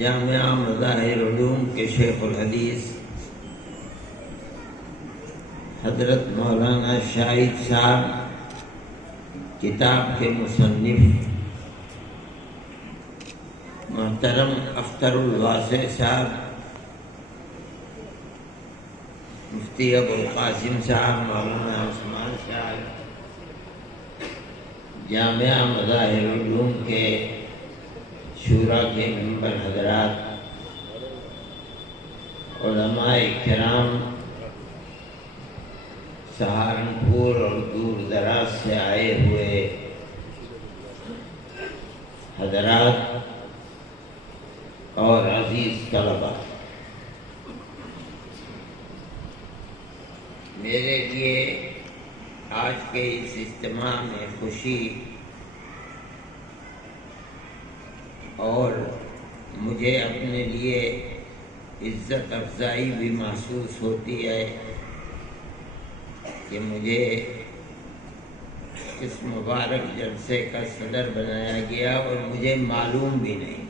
جامعہ مظاہر علوم کے شیخ الحدیث حضرت مولانا شاہد صاحب کتاب کے مصنف محترم اختر الواسع صاحب، مفتی ابو القاسم صاحب، مولانا عثمان صاحب، جامعہ مظاہر علوم کے شورا کے ممبر حضرات، علماء کرام، سہارنپور اور دور دراز سے آئے ہوئے حضرات اور عزیز طلباء، میرے لیے آج کے اس اجتماع میں خوشی اور مجھے اپنے لیے عزت افزائی بھی محسوس ہوتی ہے کہ مجھے اس مبارک جلسے کا صدر بنایا گیا اور مجھے معلوم بھی نہیں۔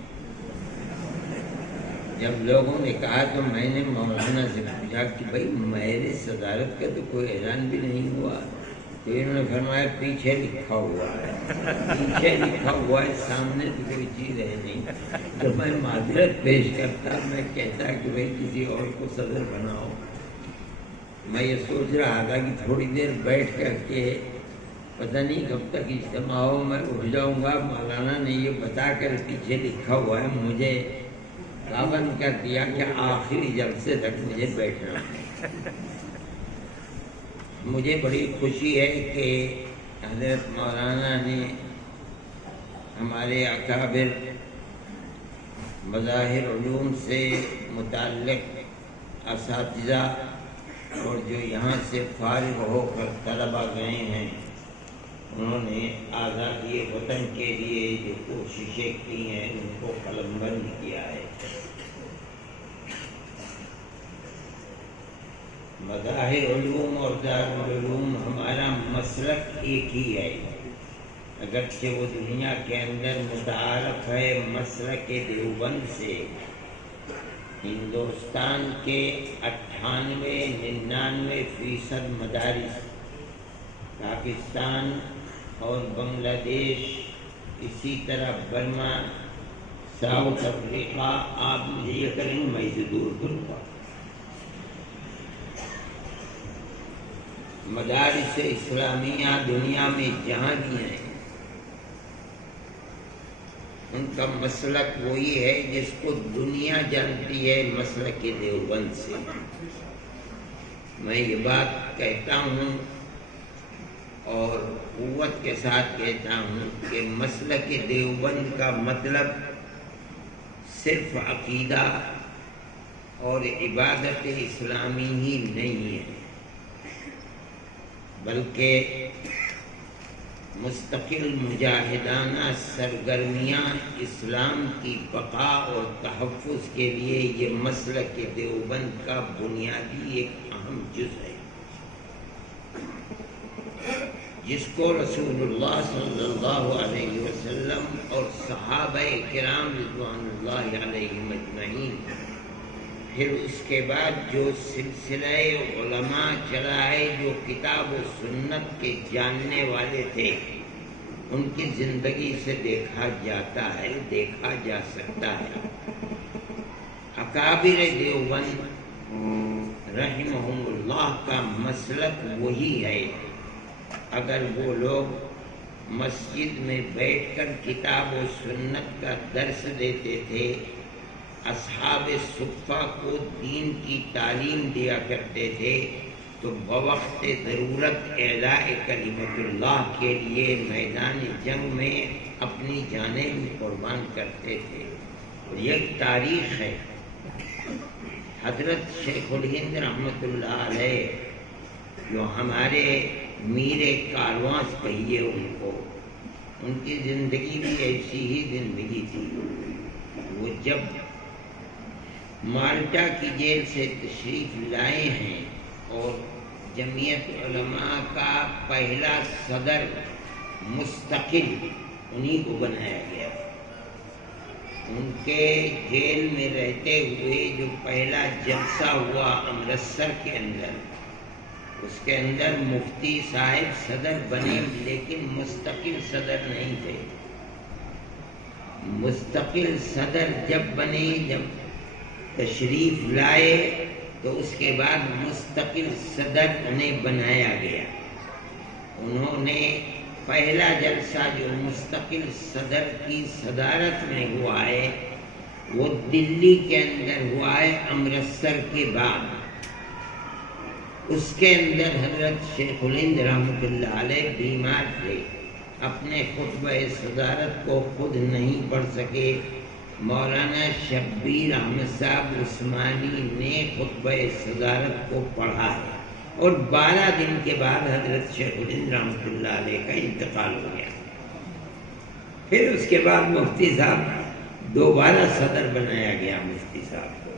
جب لوگوں نے کہا تو میں نے مولانا سے پوچھا کہ بھائی میرے صدارت کا تو کوئی اعلان بھی نہیں ہوا، تو انہوں نے فرمایا پیچھے لکھا ہوا ہے، پیچھے لکھا ہوا ہے، سامنے تو کوئی چیز ہے نہیں۔ تو میں معذرت پیش کرتا، میں کہتا کہ بھائی کسی اور کو صدر بناؤ۔ میں یہ سوچ رہا تھا کہ تھوڑی دیر بیٹھ کر کے پتہ نہیں کب تک اجتماع ہو، میں اٹھ جاؤں گا۔ مولانا نے یہ بتا کر پیچھے لکھا ہوا ہے، مجھے پابند کر دیا کہ آخری جلسے تک مجھے بیٹھنا ہے۔ مجھے بڑی خوشی ہے کہ حضرت مولانا نے ہمارے اکابر مظاہر علوم سے متعلق اساتذہ اور جو یہاں سے فارغ ہو کر طلباء گئے ہیں، انہوں نے آزادی وطن کے لیے جو کوششیں کی ہیں ان کو قلم بند کیا ہے۔ مظاہر علوم اور دارالعلوم ہمارا مسلک ایک ہی ہے، اگرچہ وہ دنیا کے اندر متعارف ہے مسلک دیوبند سے۔ ہندوستان کے 98-99% مدارس، پاکستان اور بنگلہ دیش، اسی طرح برما، ساؤتھ افریقہ، آپ مجھے یہ کریں میں اسے دور کروں گا، مدارس اسلامیہ دنیا میں جہاں بھی ہیں، ان کا مسلک وہی ہے جس کو دنیا جانتی ہے، مسلک دیوبند سے۔ میں یہ بات کہتا ہوں اور قوت کے ساتھ کہتا ہوں کہ مسلک دیوبند کا مطلب صرف عقیدہ اور عبادت اسلامی ہی نہیں ہے، بلکہ مستقل مجاہدانہ سرگرمیاں اسلام کی بقا اور تحفظ کے لیے یہ مسلک دیوبند کا بنیادی ایک اہم جز ہے، جس کو رسول اللہ صلی اللہ علیہ وسلم اور صحابہ کرام رضوان اللہ علیہم اجمعین، پھر اس کے بعد جو سلسلہ علماء چلا ہے جو کتاب و سنت کے جاننے والے تھے، ان کی زندگی سے دیکھا جاتا ہے، دیکھا جا سکتا ہے۔ اکابر دیوبند رحمہم اللہ کا مسلک وہی ہے۔ اگر وہ لوگ مسجد میں بیٹھ کر کتاب و سنت کا درس دیتے تھے، اصحاب صفہ کو دین کی تعلیم دیا کرتے تھے، تو بوقت ضرورت اعلاء کلمت اللہ کے لیے میدان جنگ میں اپنی جانیں بھی قربان کرتے تھے۔ اور یہ تاریخ ہے۔ حضرت شیخ الہند رحمۃ اللہ علیہ جو ہمارے میر کارواں کہیے ان کو، ان کی زندگی بھی ایسی ہی زندگی تھی۔ وہ جب مالٹا کی جیل سے تشریف لائے ہیں اور جمعیت علماء کا پہلا صدر مستقل انہی کو بنایا گیا، ان کے جیل میں رہتے ہوئے جو پہلا جلسہ ہوا امرتسر کے اندر، اس کے اندر مفتی صاحب صدر بنے، لیکن مستقل صدر نہیں تھے۔ مستقل صدر جب بنے، جب تشریف لائے، تو اس کے بعد مستقل صدر انہیں بنایا گیا۔ انہوں نے پہلا جلسہ جو مستقل صدر کی صدارت میں ہوا ہے وہ دلی کے اندر ہوا ہے امرتسر کے بعد۔ اس کے اندر حضرت شیخ الہند رحمۃ اللہ علیہ بیمار تھے، اپنے خطبہ صدارت کو خود نہیں پڑھ سکے۔ مولانا شبیر احمد صاحب عثمانی نے خطبہ صدارت کو پڑھا ہے، اور 12 دن کے بعد حضرت شیخ الہند رحمۃ اللہ علیہ کا انتقال ہو گیا۔ پھر اس کے بعد مفتی صاحب دوبارہ صدر بنایا گیا مفتی صاحب کو۔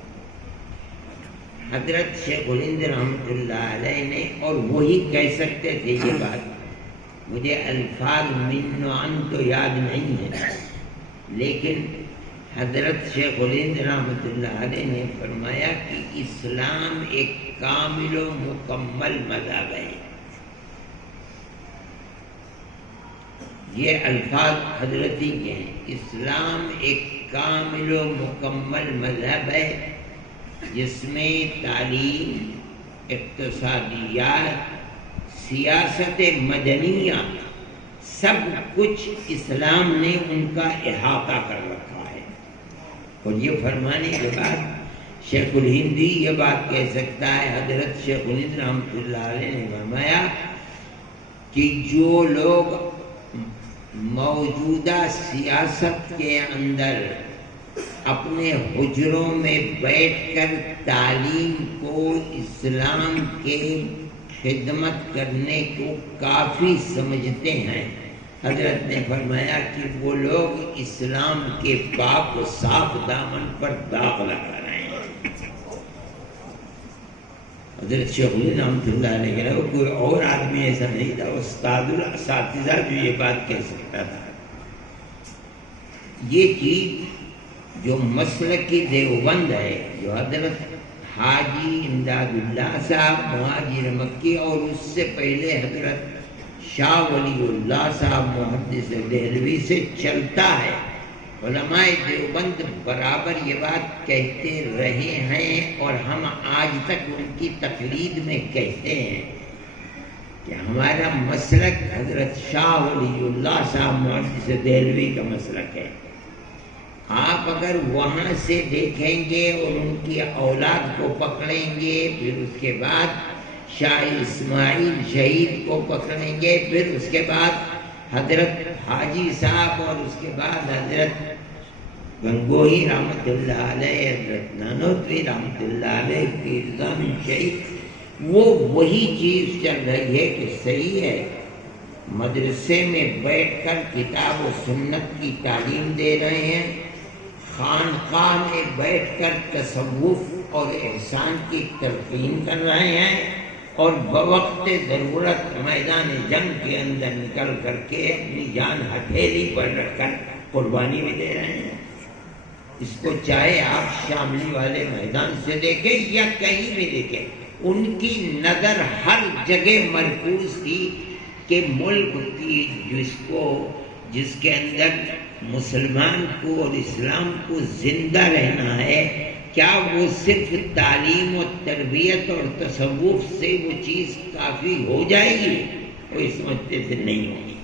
حضرت شیخ الہند رحمۃ اللہ علیہ نے، اور وہی کہہ سکتے تھے یہ بات، مجھے الفاظ من و عن تو یاد نہیں ہے، لیکن حضرت شیخ الہند رحمۃ اللہ علیہ نے فرمایا کہ اسلام ایک کامل و مکمل مذہب ہے۔ یہ الفاظ حضرت ہی کے ہیں، اسلام ایک کامل و مکمل مذہب ہے جس میں تعلیم، اقتصادیات، سیاست مدنیہ، سب کچھ اسلام نے ان کا احاطہ کر رکھا ہے۔ اور یہ فرمانے کے بعد شیخ الہند یہ بات کہہ سکتا ہے، حضرت شیخ الہند رحمۃ اللہ علیہ نے فرمایا کہ جو لوگ موجودہ سیاست کے اندر اپنے حجروں میں بیٹھ کر تعلیم کو اسلام کے خدمت کرنے کو کافی سمجھتے ہیں، حضرت نے فرمایا کہ وہ لوگ اسلام کے پاک و صاف دامن پر داغ لگا رہے ہیں۔ حضرت شیخ الہند رحمۃ اللہ علیہ کہہ رہا ہے کوئی اور آدمی ایسا نہیں تھا، استاد الاساتذہ جو یہ بات کہہ سکتا تھا۔ یہ چیز جو مسلکی دیوبند ہے، جو حضرت حاجی امداد اللہ صاحب مہاجر مکی اور اس سے پہلے حضرت شاہ ولی اللہ صاحب محدث دہلوی سے چلتا ہے، علماء دیوبند برابر یہ بات کہتے رہے ہیں، اور ہم آج تک ان کی تقلید میں کہتے ہیں کہ ہمارا مسلک حضرت شاہ ولی اللہ صاحب محدث دہلوی کا مسلک ہے۔ آپ اگر وہاں سے دیکھیں گے اور ان کی اولاد کو پکڑیں گے، پھر اس کے بعد شاہ اسماعیل شہید کو پکڑیں گے، پھر اس کے بعد حضرت حاجی صاحب، اور اس کے بعد حضرت گنگوہی رحمۃ اللہ علیہ، حضرت نانوتوی رحمۃ اللہ علیہ کی الزام شہید، وہ وہی چیز چل رہی ہے کہ صحیح ہے، مدرسے میں بیٹھ کر کتاب و سنت کی تعلیم دے رہے ہیں، خانقاہ میں بیٹھ کر تصوف اور احسان کی تلقین کر رہے ہیں، اور بوقت ضرورت میدان جنگ کے اندر نکل کر کے اپنی جان ہتھیلی پر رکھ کر قربانی بھی دے رہے ہیں۔ اس کو چاہے آپ شاملی والے میدان سے دیکھیں یا کہیں بھی دیکھیں، ان کی نظر ہر جگہ مرکوز تھی کہ ملک کی جس کے اندر مسلمان کو اور اسلام کو زندہ رہنا ہے، کیا وہ صرف تعلیم و تربیت اور تصوف سے وہ چیز کافی ہو جائے گی؟ وہ سمجھتے تھے نہیں ہوگی۔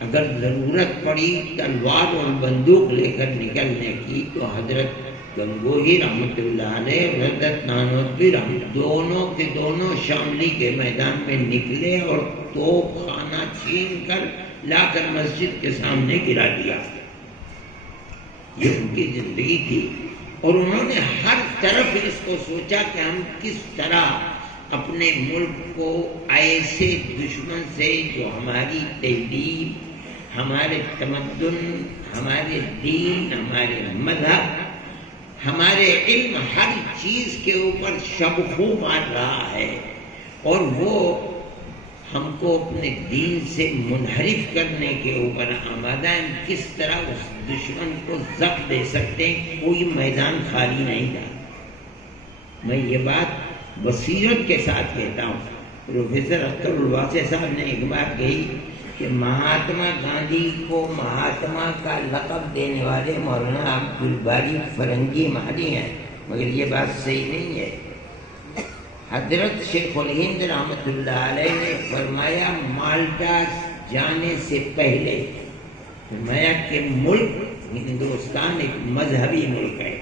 اگر ضرورت پڑی تلوار اور بندوق لے کر نکلنے کی تو حضرت گنگوہی رحمۃ اللہ علیہ، حضرت نانوتوی رحمۃ، دونوں کے دونوں شاملی کے میدان میں نکلے اور توپ خانہ چھین کر لا کر مسجد کے سامنے گرا دیا۔ یہ ان کی زندگی تھی، اور انہوں نے ہر طرف اس کو سوچا کہ ہم کس طرح اپنے ملک کو ایسے دشمن سے جو ہماری تہذیب، ہمارے تمدن، ہمارے دین، ہمارے مذہب، ہمارے علم، ہر چیز کے اوپر شبخو مار رہا ہے، اور وہ ہم کو اپنے دین سے منحرف کرنے کے اوپر آمادہ ہیں، کس طرح اس دشمن کو ضبط دے سکتے ہیں، کوئی میدان خالی نہیں تھا۔ میں یہ بات بصیرت کے ساتھ کہتا ہوں۔ پروفیسر اختر الواسع صاحب نے ایک بات کہی کہ مہاتما گاندھی کو مہاتما کا لقب دینے والے مولانا عبدالباری فرنگی مہدی ہیں، مگر یہ بات صحیح نہیں ہے۔ حضرت شیخ الہند رحمۃ اللہ علیہ نے فرمایا مالٹا جانے سے پہلے فرمایا کہ ملک ہندوستان ایک مذہبی ملک ہے،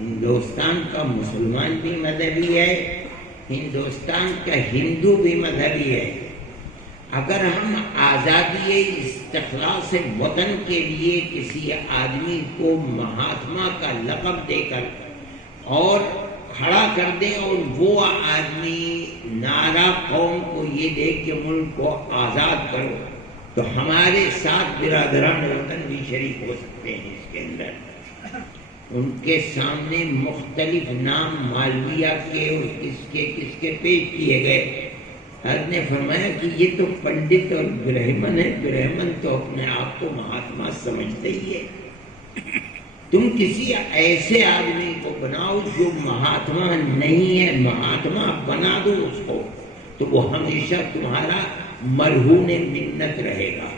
ہندوستان کا مسلمان بھی مذہبی ہے، ہندوستان کا ہندو بھی مذہبی ہے۔ اگر ہم آزادی استخلاص وطن کے لیے کسی آدمی کو مہاتما کا لقب دے کر اور کھڑا کر دیں اور وہ آدمی نعرہ قوم کو یہ دے کہ ملک کو آزاد کرو، تو ہمارے ساتھ برادران وطن بھی شریک ہو سکتے ہیں اس کے اندر۔ ان کے سامنے مختلف نام مالویہ کے اور کس کے پیش کیے گئے۔ حضرت نے فرمایا کہ یہ تو پنڈت اور برہمن ہے، برہمن تو اپنے آپ کو مہاتما سمجھتے ہی ہے، تم کسی ایسے آدمی کو بناؤ جو مہاتما نہیں ہے، مہاتما بنا دو اس کو، تو وہ ہمیشہ تمہارا مرہون منت رہے گا۔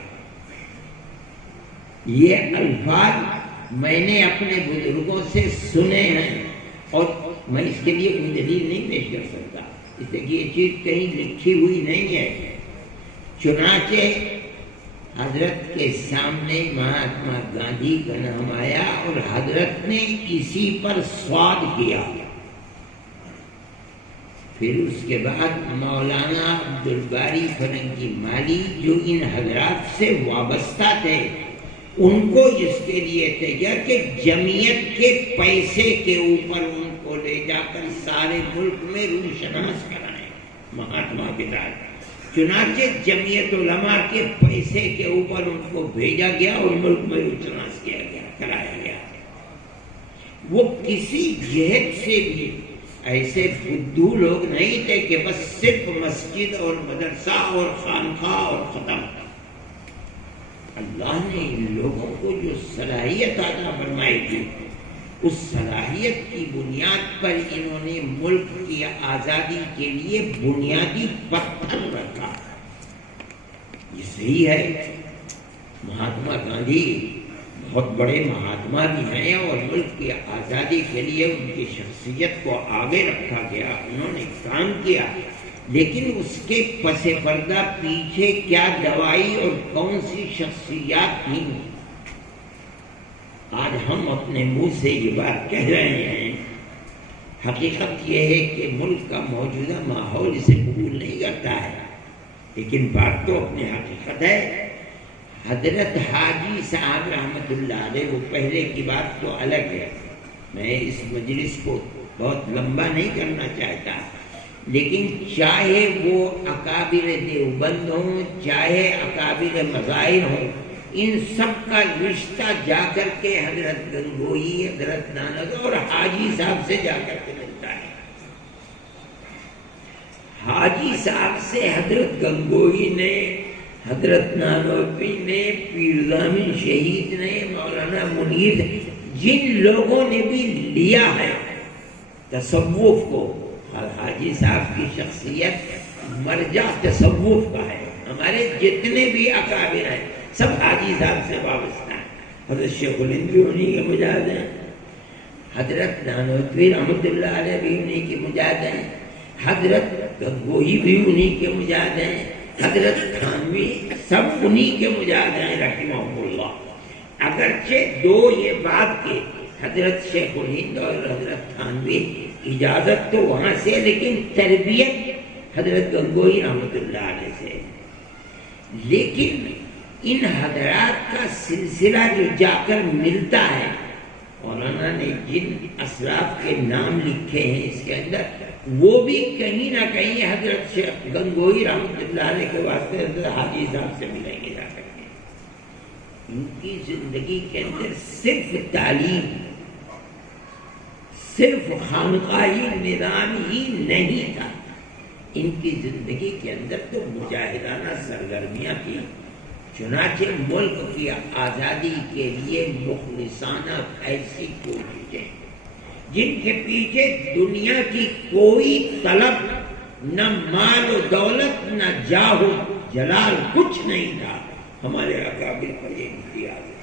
یہ الفاظ میں نے اپنے بزرگوں سے سنے ہیں اور میں اس کے لیے کوئی دلیل نہیں پیش کر سکتا، اس لیے کہ یہ چیز کہیں لکھی ہوئی نہیں ہے۔ چنانچہ حضرت کے سامنے مہاتما گاندھی کا نام آیا اور حضرت نے اسی پر سواد کیا۔ پھر اس کے بعد مولانا عبدالباری فرنگی مالی جو ان حضرات سے وابستہ تھے، ان کو اس کے لیے تیار کہ جمعیت کے پیسے کے اوپر ان کو لے جا کر سارے ملک میں روشناس کرائیں مہاتما کے ساتھ۔ چنانچہ جمعیت علماء کے پیسے کے اوپر ان کو بھیجا گیا اور ملک میں روشناس کیا گیا، کرایا گیا۔ وہ کسی جہت سے بھی ایسے بدھو لوگ نہیں تھے کہ بس صرف مسجد اور مدرسہ اور خانقاہ اور ختم۔ اللہ نے ان لوگوں کو جو صلاحیت عطا فرمائی تھی، اس صلاحیت کی بنیاد پر انہوں نے ملک کی آزادی کے لیے بنیادی پتھر رکھا۔ یہ صحیح ہے، مہاتما گاندھی بہت بڑے مہاتما بھی ہیں اور ملک کی آزادی کے لیے ان کی شخصیت کو آگے رکھا گیا، انہوں نے کام کیا، لیکن اس کے پس پردہ پیچھے کیا دوائی اور کون سی شخصیات تھیں، آج ہم اپنے منہ سے یہ بات کہہ رہے ہیں۔ حقیقت یہ ہے کہ ملک کا موجودہ ماحول اسے قبول نہیں کرتا ہے، لیکن بات تو اپنی حقیقت ہے۔ حضرت حاجی صاحب رحمۃ اللہ علیہ، وہ پہلے کی بات تو الگ ہے، میں اس مجلس کو بہت لمبا نہیں کرنا چاہتا، لیکن چاہے وہ اکابر دیوبند ہوں، چاہے اکابر مظاہر ہوں، ان سب کا رشتہ جا کر کے حضرت گنگوئی، حضرت نانوتوی اور حاجی صاحب سے جا کر کے ملتا ہے۔ حاجی صاحب سے حضرت گنگوئی نے، حضرت نانوتوی نے، پیرزامن شہید نے، مولانا منیر، جن لوگوں نے بھی لیا ہے تصوف کو، حاجی صاحب کی شخصیت مرجع تصوف کا ہے۔ ہمارے جتنے بھی اکابر ہیں سب حاجی صاحب سے وابستہ ہیں۔ حضرت شیخ الہند بھی انہی کے مجاہد ہیں، حضرت نانوتوی رحمۃ اللہ علیہ بھی انہی کے مجاہد ہیں، حضرت گنگوئی بھی انہی کے مجاہد ہیں، حضرت تھانوی، سب انہی کے مجاہد ہیں رحمہ اللہ۔ اگرچہ دو یہ بات کہ حضرت شیخ الہند اور حضرت تھانوی اجازت تو وہاں سے، لیکن تربیت حضرت گنگوئی رحمۃ اللہ علیہ سے۔ لیکن ان حضرات کا سلسلہ جو جا کر ملتا ہے، مولانا نے جن اسلاف کے نام لکھے ہیں اس کے اندر، وہ بھی کہیں نہ کہیں حضرت شیخ گنگوئی رحمۃ اللہ علیہ کے واسطے حضرت حاجی صاحب سے ملیں گے جا کر کے۔ ان کی زندگی کے اندر صرف تعلیم، صرف خانقاہی نظام ہی نہیں تھا، ان کی زندگی کے اندر تو مجاہدانہ سرگرمیاں تھیں، چنانچہ ملک کی آزادی کے لیے مخلصانہ ایسی کوششیں جن کے پیچھے دنیا کی کوئی طلب، نہ مال و دولت، نہ جاہ و جلال، کچھ نہیں تھا. ہمارے اکابر پر یہ امتیاز ہے،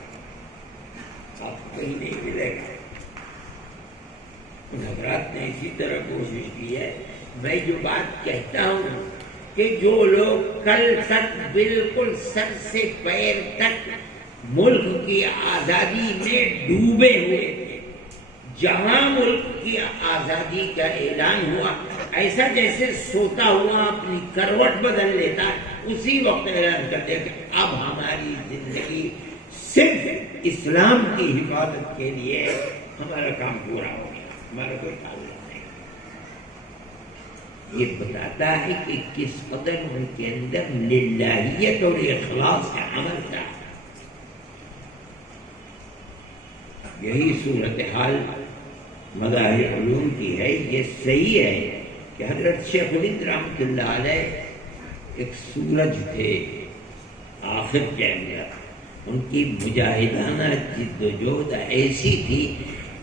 آپ کو کہیں نہیں ملے گا. ان حضرات نے اسی طرح کوشش کی ہے. میں جو بات کہتا ہوں کہ جو لوگ کل تک بالکل سر سے پیر تک ملک کی آزادی میں ڈوبے ہوئے تھے، جہاں ملک کی آزادی کا اعلان ہوا، ایسا جیسے سوتا ہوا اپنی کروٹ بدل لیتا ہے، اسی وقت اعلان کرتے کہ اب ہماری زندگی صرف اسلام کی حفاظت کے لیے ہمارا کام پورا ہو گیا، ہمارا کوئی تعلق نہیں. یہ بتاتا ہے کہ کس قدر ان کے اندر للہیت اور اخلاص کا عمل تھا. یہی صورتحال مظاہر علوم کی ہے. یہ صحیح ہے کہ حضرت شیخ الہند رحمۃ اللہ علیہ ایک سورج تھے آخر کے اندر. ان کی مجاہدانہ جد و جہد ایسی تھی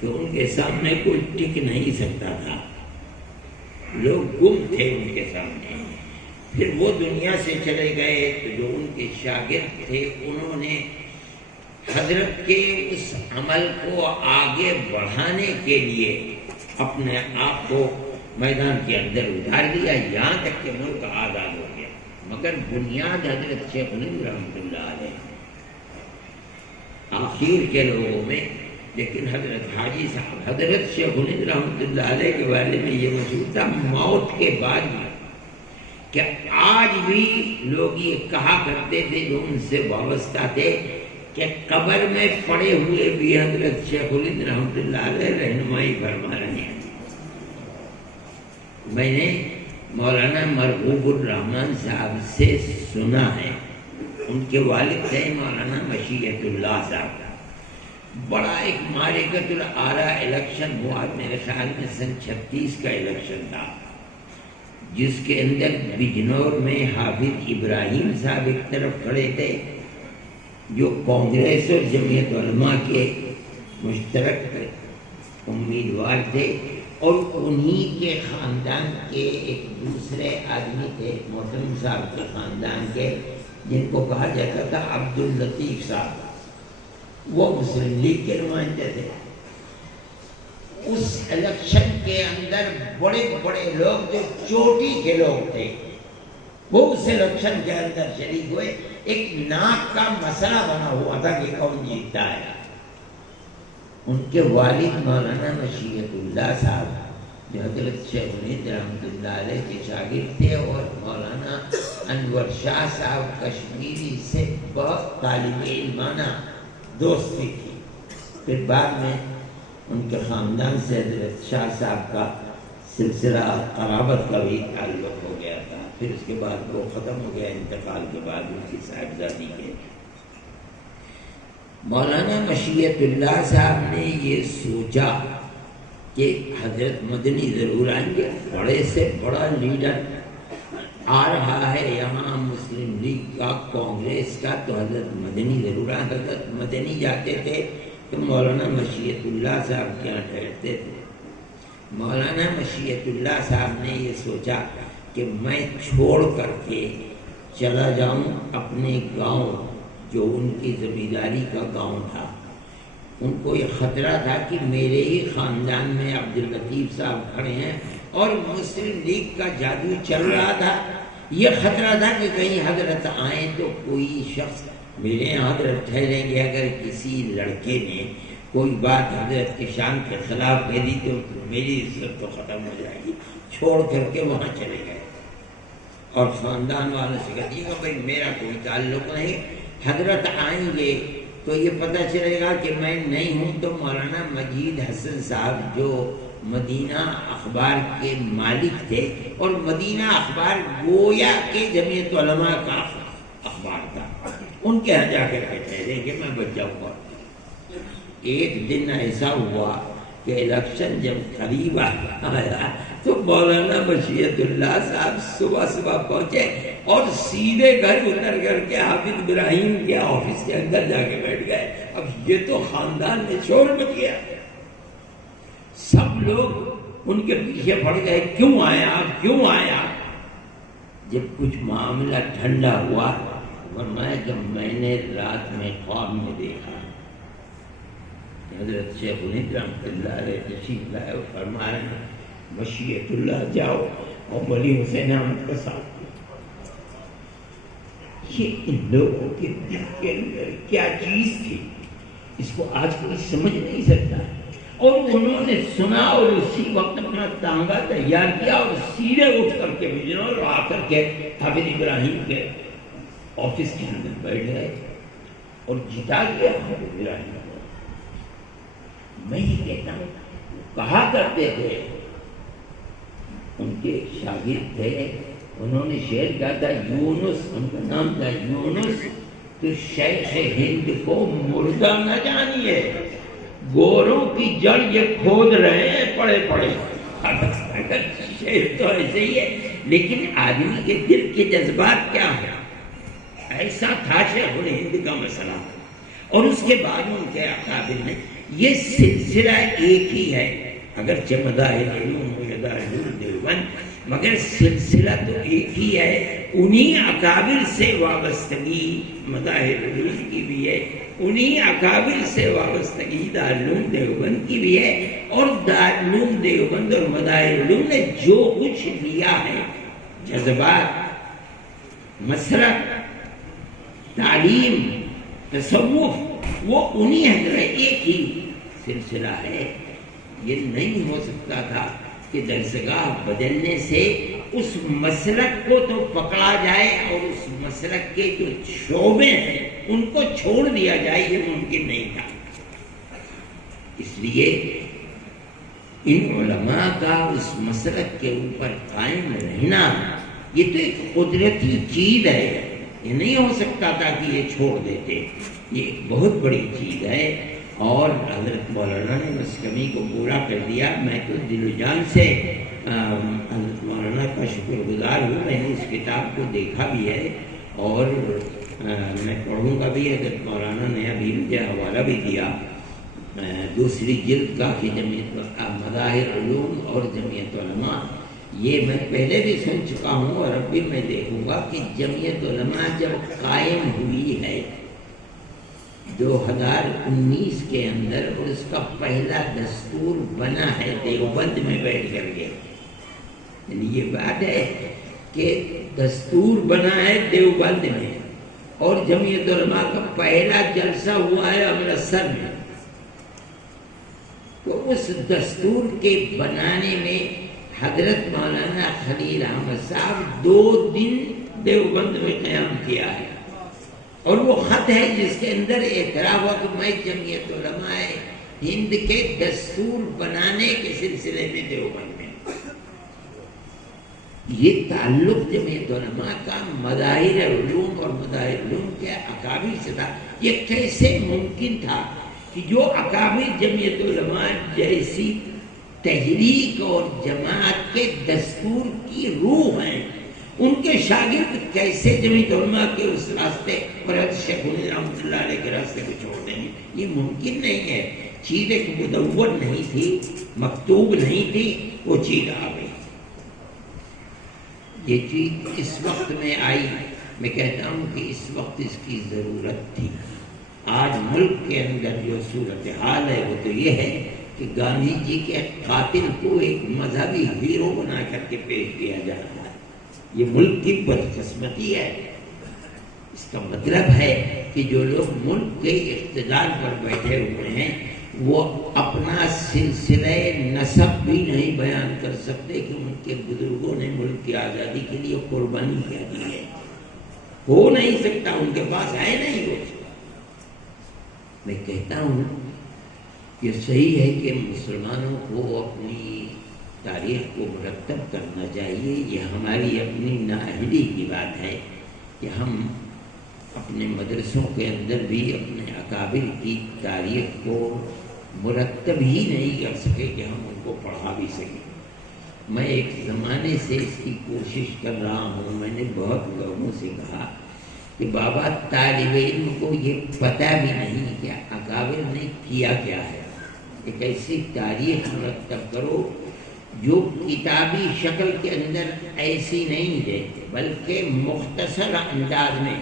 کہ ان کے سامنے کوئی ٹک نہیں سکتا تھا، لوگ گم تھے ان کے سامنے. پھر وہ دنیا سے چلے گئے تو جو ان کے شاگرد تھے انہوں نے حضرت کے اس عمل کو آگے بڑھانے کے لیے اپنے آپ کو میدان کے اندر اتار دیا، یہاں تک کہ ملک آزاد ہو گیا. مگر بنیاد حضرت شیخ الہند رحمۃ اللہ علیہ آخر کے لوگوں میں. لیکن حضرت حاجی صاحب حضرت شیخ الہند رحمۃ اللہ علیہ کے بارے میں یہ مشہور تھا موت کے بعد بھی، کہ آج بھی لوگ یہ کہا کرتے تھے جو ان سے وابستہ تھے کہ قبر میں پڑے ہوئے بھی حضرت شیخ الہند رحمۃ اللہ علیہ رہنمائی فرما رہے ہیں. میں نے مولانا مرغوب الرحمن صاحب سے سنا ہے، ان کے والد تھے مولانا مشیت اللہ صاحب. بڑا ایک معرکۃ الآراء الیکشن ہوا، میرے خیال میں سن 36 کا الیکشن تھا، جس کے اندر بجنور میں حافظ ابراہیم صاحب ایک طرف کھڑے تھے جو کانگریس اور جمعیت علماء کے مشترک امیدوار تھے، اور انہی کے خاندان کے ایک دوسرے آدمی تھے محترم صاحب کے خاندان کے، جن کو کہا جاتا تھا عبداللطیف صاحب. وہ مسلم لیگ کے نمائندے تھے. اس الیکشن کے اندر بڑے بڑے لوگ جو چوٹی کے لوگ تھے وہ اس الیکشن کے اندر شریک ہوئے. ایک ناک کا مسئلہ بنا ہوا تھا کہ کون جیتتا ہے. ان کے والد مولانا مشیت اللہ صاحب جو حضرت شیخ الہند رحمۃ اللہ علیہ کے شاگرد تھے، اور مولانا انور شاہ صاحب کشمیری سے بہت طالب علمانہ دوستی تھی. پھر بعد میں ان کے خاندان سے حضرت شاہ صاحب کا سلسلہ قرابت کا بھی تعلق ہو گیا تھا. پھر اس کے بعد وہ ختم ہو گیا انتقال کے بعد ان کی صاحبزادی کے. مولانا مشیت اللہ صاحب نے یہ سوچا کہ حضرت مدنی ضرور آئیں گے، بڑے سے بڑا لیڈر آ رہا ہے یہاں مسلم لیگ کا، کانگریس کا، تو حضرت مدنی ضرور آئیں. حضرت مدنی جاتے تھے تو مولانا مشیت اللہ صاحب کے یہاں ٹھہرتے تھے. مولانا مشیت اللہ صاحب نے یہ سوچا کہ میں چھوڑ کر کے چلا جاؤں اپنے گاؤں جو ان کی زمینداری کا گاؤں تھا. ان کو یہ خطرہ تھا کہ میرے ہی خاندان میں عبداللطیف صاحب کھڑے ہیں اور مسلم لیگ کا جادو چل رہا تھا. یہ خطرہ تھا کہ کہیں حضرت آئیں تو کوئی شخص میرے یہاں حضرت ٹھہریں گے، اگر کسی لڑکے نے کوئی بات حضرت کے شان کے خلاف کہہ دی تو میری عزت تو ختم ہو جائے گی. چھوڑ کر کے وہاں چلے گئے اور خاندان والوں سے کہہ دیا کہ بھائی میرا کوئی تعلق نہیں، حضرت آئیں گے تو یہ پتہ چلے گا کہ میں نہیں ہوں. تو مولانا مجید حسن صاحب جو مدینہ اخبار کے مالک تھے، اور مدینہ اخبار گویا کہ جمعیت علماء کا اخبار تھا، ان کے یہاں جا کر کے ٹھہرے کہ میں بچ جاؤں گا. ایک دن ایسا ہوا کہ الیکشن جب قریب آیا تو مولانا مشیت اللہ صاحب صبح صبح پہنچے اور سیدھے گھر اتر کر کے حافظ ابراہیم کے آفس کے اندر جا کے بیٹھ گئے۔ اب یہ تو خاندان میں شور مچ گیا، سب لوگ ان کے پیچھے پڑ گئے، کیوں آئے آپ، کیوں آئے آپ؟ جب کچھ معاملہ ٹھنڈا ہوا، فرمایا جب میں نے رات میں خواب میں دیکھا حضرت شیخ الہند رحمۃ اللہ علیہ تشریف لائے اور فرما رہے ہیں مشیت اللہ جاؤ اور ولی حسین احمد کا ساتھ دو۔ یہ ان لوگوں کے دل کے اندر کیا چیز تھی، اس کو آج کوئی سمجھ نہیں سکتا، اور انہوں نے سنا اور اسی وقت اپنا تانگا تیار کیا اور سیدھے اٹھ کر کے بھیجنا اور آ کر کے حافظ ابراہیم کے آفس کے اندر بیٹھ گئے اور جتا گیا حافظ ابراہیم۔ میں یہ کہتا ہوں، کہا کرتے تھے، ان کے شاگرد تھے، انہوں نے شعر کہا تھا، یونس ان کا نام تھا یونس، تو شیخ ہند کو مردہ نہ جانیے، گوروں کی جڑ یہ کھود رہے ہیں پڑے پڑے۔ شعر تو ایسے ہی ہے، لیکن آدمی کے دل کے جذبات کیا ہے، ایسا تھا شیخ الہند کا مسئلہ۔ اور اس کے بعد ان کے اکابر نے، یہ سلسلہ ایک ہی ہے، اگرچہ مذاہب علوم دیوبند، مگر سلسلہ تو ایک ہی ہے، انہی اکابر سے وابستگی مذاہب علوم کی بھی ہے، انہی اکابر سے وابستگی دارالعلوم دیوبند کی بھی ہے، اور دارالعلوم دیوبند اور مذاہب علوم نے جو کچھ لیا ہے، جذبات، مسلک، تعلیم، تصوف، وہ انہی حضرت ایک ہی سلسلہ ہے۔ یہ نہیں ہو سکتا تھا کہ درسگاہ بدلنے سے اس مسلک کو تو پکڑا جائے اور اس مسلک کے جو شعبے ہیں ان کو چھوڑ دیا جائے، یہ ممکن نہیں تھا۔ اس لیے ان علماء کا اس مسلک کے اوپر قائم رہنا یہ تو ایک قدرتی چیز ہے، یہ نہیں ہو سکتا تھا کہ یہ چھوڑ دیتے، یہ ایک بہت بڑی چیز ہے۔ اور حضرت مولانا نے اس کمی کو پورا کر دیا۔ میں تو دل و جان سے حضرت مولانا کا شکر گزار ہوں، میں نے اس کتاب کو دیکھا بھی ہے اور میں پڑھوں گا بھی۔ حضرت مولانا نے ابھی مجھے حوالہ بھی دیا دوسری جلد کا کہ جمعیت مظاہر علوم اور جمعیت علماء، یہ میں پہلے بھی سن چکا ہوں اور اب بھی میں دیکھوں گا کہ جمعیت علماء جب قائم ہوئی ہے 2019 کے اندر، اور اس کا پہلا دستور بنا ہے دیوبند میں بیٹھ کر کے، یعنی یہ بات ہے کہ دستور بنا ہے دیوبند میں، اور جمعیت علماء کا پہلا جلسہ ہوا ہے امرتسر میں، تو اس دستور کے بنانے میں حضرت مولانا خلیل احمد صاحب 2 دن دیوبند میں قیام کیا ہے، اور وہ خط ہے جس کے اندر اعتراف ہوا کہ میں جمعیت علماء ہند کے دستور بنانے کے سلسلے میں دیوبند میں۔ یہ تعلق جمعیت علماء کا مظاہر علوم اور مظاہر علوم کے اکابر سے تھا۔ یہ کیسے ممکن تھا کہ جو اکابر جمعیت علماء جیسی تحریک اور جماعت کے دستور کی روح ہیں، ان کے شاگرد کیسے جمعیت علماء کے اس راستے پر شیخ الہند رحمۃ اللہ علیہ کے راستے کو چھوڑ دیں گے؟ یہ ممکن نہیں ہے۔ چیز ایک مدون نہیں تھی، مکتوب نہیں تھی، وہ چیز آ گئی۔ یہ چیز اس وقت میں آئی، میں کہتا ہوں کہ اس وقت اس کی ضرورت تھی۔ آج ملک کے اندر جو صورتحال ہے وہ تو یہ ہے کہ گاندھی جی کے قاتل کو ایک مذہبی ہیرو بنا کر کے پیش کیا جا رہا ہے۔ یہ ملک کی بدقسمتی ہے۔ اس کا مطلب ہے کہ جو لوگ ملک کے اقتدار پر بیٹھے ہوئے ہیں وہ اپنا سلسلہ نسب بھی نہیں بیان کر سکتے کہ ان کے بزرگوں نے ملک کی آزادی کے لیے قربانی کیا دی ہے۔ ہو نہیں سکتا، ان کے پاس ہے نہیں وہ۔ میں کہتا ہوں یہ صحیح ہے کہ مسلمانوں کو اپنی تاریخ کو مرتب کرنا چاہیے، یہ ہماری اپنی نااہلی کی بات ہے کہ ہم اپنے مدرسوں کے اندر بھی اپنے اکابر کی تاریخ کو مرتب ہی نہیں کر سکے کہ ہم ان کو پڑھا بھی سکیں. میں ایک زمانے سے اس کی کوشش کر رہا ہوں. میں نے بہت لوگوں سے کہا کہ بابا طالب علم کو یہ پتہ بھی نہیں کہ اکابر نے کیا کیا ہے. ایک ایسی تاریخ مرتب کرو جو کتابی شکل کے اندر ایسی نہیں ہے بلکہ مختصر انداز میں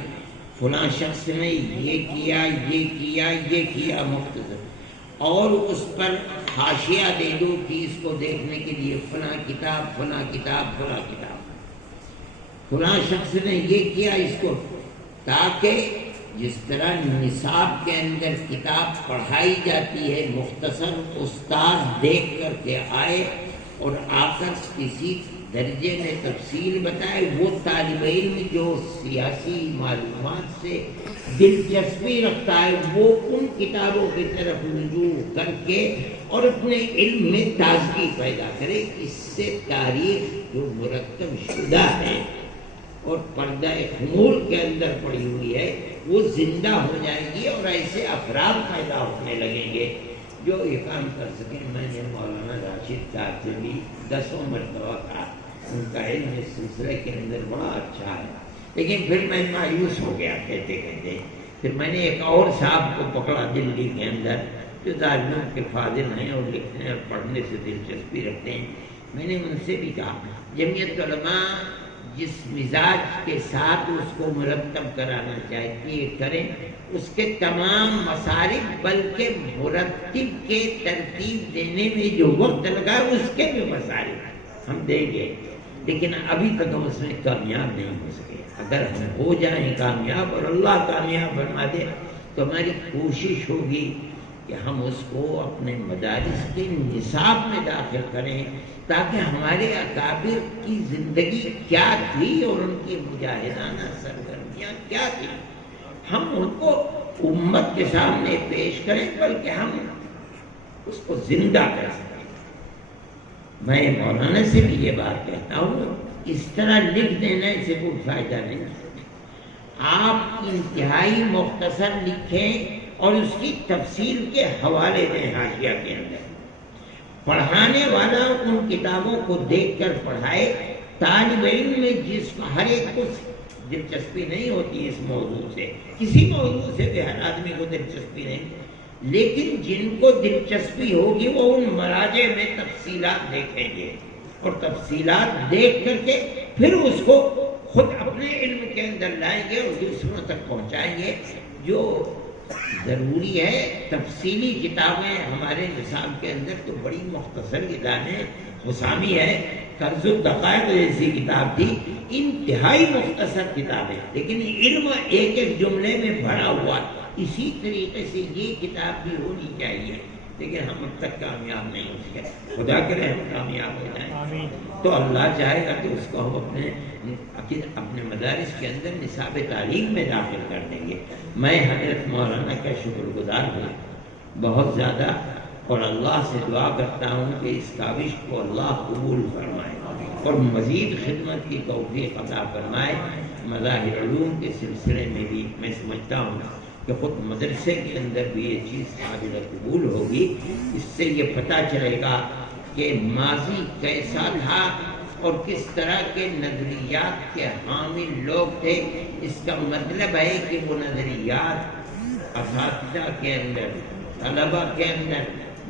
فلاں شخص نے یہ کیا یہ کیا یہ کیا مختصر, اور اس پر حاشیہ دے دو کہ اس کو دیکھنے کے لیے فلاں کتاب فلاں کتاب فلاں کتاب, فلاں شخص نے یہ کیا اس کو, تاکہ جس طرح نصاب کے اندر کتاب پڑھائی جاتی ہے مختصر استاد دیکھ کر کے آئے اور آ کر کسی درجے میں تفصیل بتائے, وہ طالب علم جو سیاسی معلومات سے دلچسپی رکھتا ہے وہ ان کتابوں کی طرف رجوع کر کے اور اپنے علم میں تازگی پیدا کرے. اس سے تاریخ جو مرتب شدہ ہے اور پردہ خمول کے اندر پڑی ہوئی ہے وہ زندہ ہو جائے گی اور ایسے افراد پیدا ہونے لگیں گے جو یہ کام کر سکیں. میں نے مولانا راشد صاحب سے بھی 10 مرتبہ کہا, ان کا علم اس سلسلے کے اندر بڑا اچھا ہے, لیکن پھر میں مایوس ہو گیا کہتے کہتے. پھر میں نے ایک اور صاحب کو پکڑا دلی کے اندر جو تعلیم کے فاضل ہیں اور لکھنے اور پڑھنے سے دلچسپی رکھتے ہیں. میں نے ان سے بھی کہا جمعیت علماء جس مزاج کے ساتھ اس کو مرتب کرانا چاہتی ہے کریں, اس کے تمام مصارف بلکہ مرتب کے ترتیب دینے میں جو وقت لگا اس کے بھی مصارف ہم دیں گے, لیکن ابھی تک ہم اس میں کامیاب نہیں ہو سکے. اگر ہم ہو جائیں کامیاب اور اللہ کامیاب فرما دے تو ہماری کوشش ہوگی کہ ہم اس کو اپنے مدارس کے نصاب میں داخل کریں تاکہ ہمارے اکابر کی زندگی کیا تھی اور ان کی مجاہدانہ سرگرمیاں کیا تھی ہم ان کو امت کے سامنے پیش کریں, بلکہ ہم اس کو زندہ کر سکیں. میں مولانا سے بھی یہ بات کہتا ہوں, اس طرح لکھ دینے سے کوئی فائدہ نہیں. آپ انتہائی مختصر لکھیں اور اس کی تفصیل کے حوالے دیں حاشیہ کے اندر. پڑھانے والا ان کتابوں کو دیکھ کر پڑھائے. طالب علم میں جس ہر ایک کو دلچسپی نہیں ہوتی اس موضوع سے, کسی موضوع سے بھی ہر آدمی کو دلچسپی نہیں, لیکن جن کو دلچسپی ہوگی وہ ان مراجع میں تفصیلات دیکھیں گے اور تفصیلات دیکھ کر کے پھر اس کو خود اپنے علم کے اندر لائیں گے اور دوسروں تک پہنچائیں گے. جو ضروری ہے تفصیلی کتابیں ہمارے نصاب کے اندر تو بڑی مختصر کتابیں, حسامی ہے, کنز الدقائق جیسی کتاب تھی, انتہائی مختصر کتابیں, لیکن علم ایک ایک جملے میں بھرا ہوا. اسی طریقے سے یہ کتاب بھی ہونی چاہیے, لیکن ہم اب تک کامیاب نہیں ہو سکے. خدا کرے ہم کامیاب ہو جائیں تو اللہ چاہے گا کہ اس کو ہم اپنے مدارس کے اندر نصاب تعلیم میں داخل کر دیں گے. میں حضرت مولانا کا شکر گزار ہوں بہت زیادہ, اور اللہ سے دعا کرتا ہوں کہ اس کاوش کو اللہ قبول فرمائے اور مزید خدمت کی توفیق عطا فرمائے. مظاہر علوم کے سلسلے میں بھی میں سمجھتا ہوں کہ خود مدرسے کے اندر بھی یہ چیز قابل قبول ہوگی. اس سے یہ پتہ چلے گا کہ ماضی کیسا تھا اور کس طرح کے نظریات کے حامل لوگ تھے. اس کا مطلب ہے کہ وہ نظریات اساتذہ کے اندر, طلبہ کے اندر,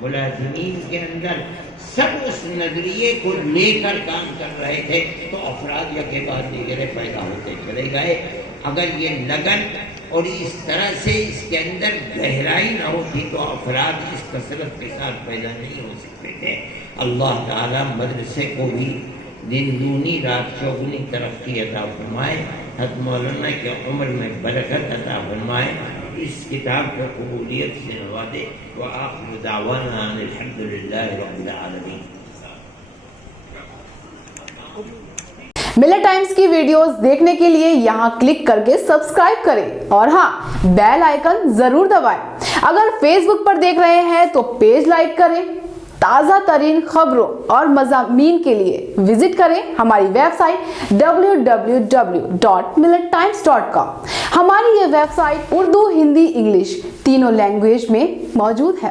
ملازمین کے اندر سب اس نظریے کو لے کر کام کر رہے تھے, تو افراد یا کے بعد دیگرے پیدا ہوتے چلے گئے. اگر یہ لگن اور اس طرح سے اس کے اندر گہرائی نہ ہوتی تو افراد اس کثرت کے ساتھ پیدا نہیں ہو سکتے تھے. اللہ تعالیٰ مدرسے کو بھی دن دونی رات چوگنی ترقی عطا فرمائے. حضرت مولانا کے عمر میں برکت عطا فرمائے. اس کتاب کو قبولیت سے نوازے. وآخر دعوانا ان الحمدللہ رب العالمین. ملت ٹائمز کی ویڈیوز دیکھنے کے لیے یہاں کلک کر کے سبسکرائب کریں اور ہاں بیل آئیکن ضرور دبائیں. اگر فیس بک پر دیکھ رہے ہیں تو پیج لائک کریں. تازہ ترین خبروں اور مضامین کے لیے وزٹ کریں ہماری ویب سائٹ www.millettimes.com. ہماری یہ web site Urdu, Hindi, English تینوں لینگویج میں موجود ہے.